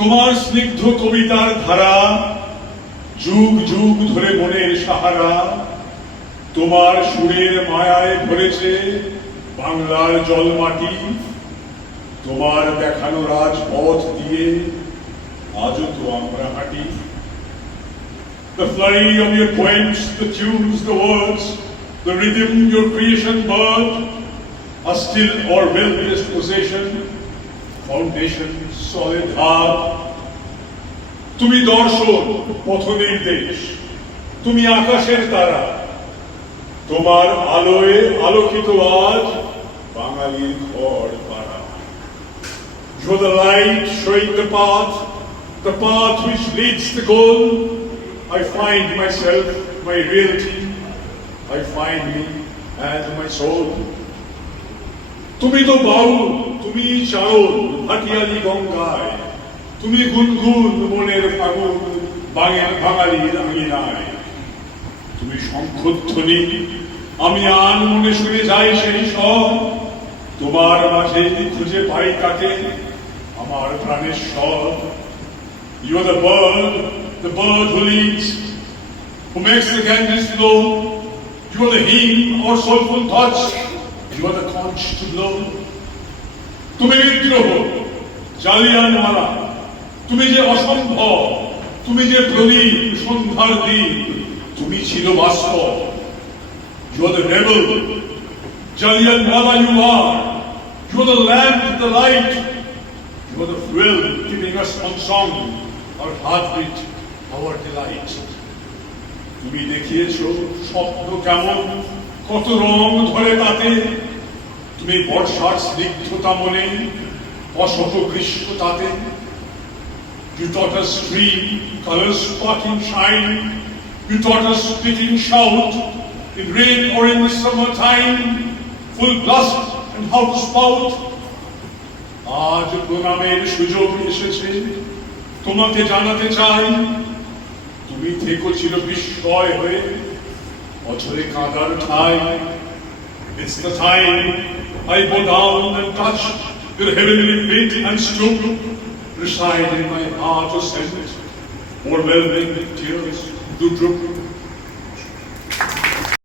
তোমার স্নিগ্ধ কবিতার ধারা যুগ যুগ ধরে মনের সাহারা, তোমার সুরের মায়ায় ভরেছে বাংলার জলমাটি। তোমার দেখানো রাজপথ দিয়ে আজও তো আমরা হাঁটি। The flurry of your poems, the tunes, the words, the rhythm your creation bird are still our wealthiest possession, foundation solid hard. তুমি দর্শন, পথ নির্দেশ, তুমি আকাশের তারা, তোমার আলোয় আলোকিত আজ বাঙালির ঘর পাড়া। You're the light showing the path which leads the goal. I find myself, my reality, I find me and my soul. তুমি তো বাউল, তুমি চারণ ভাটিয়ালি গঙ্গায়, তুমি গুনগুন মনের ফাগুন বাঙালির আঙিনায়। তুমি শঙ্খধ্বনি, আমি আন মনে শুনে যাই সেই সব, তোমার মাঝে খুঁজে পাই কাকে আমার প্রাণের স্বর। You are the bird who leads, who makes the candles glow. You are the hymn or soulful touch, you are the conch to blow. তুমি বিদ্রোহ, জালিয়ানওয়ালা, তুমি যে অসম্ভব, তুমি যে প্রদীপ সন্ধ্যার দ্বীপ, তুমি ছিল বাস্তব। You are the rebel, Jallianwala you are. You are the lamp, the light. You are the fuel keeping us on song, our heartbeat, our delight. তুমি দেখিয়েছো স্বপ্ন কেমন, কত রং ধরে তাতে। তুমি বর্ষার স্নিগ্ধতা মনে, অশত গ্রীষ্ম তাতে। You taught us stream, colors sparkling shine. You taught us speaking shout, in rain or in the summertime, full blast and how to spout. আজ প্রণামের সুযোগ এসেছে, তোমাকে জানাতে চাই, তুমি থেকো ছিল বিস্ময় হয়ে অঝরে কাঁদার ঠাই। It's the time I bow down and touch your heavenly feet and stoop, reside in my heart of sense, o'erwhelming tears do droop.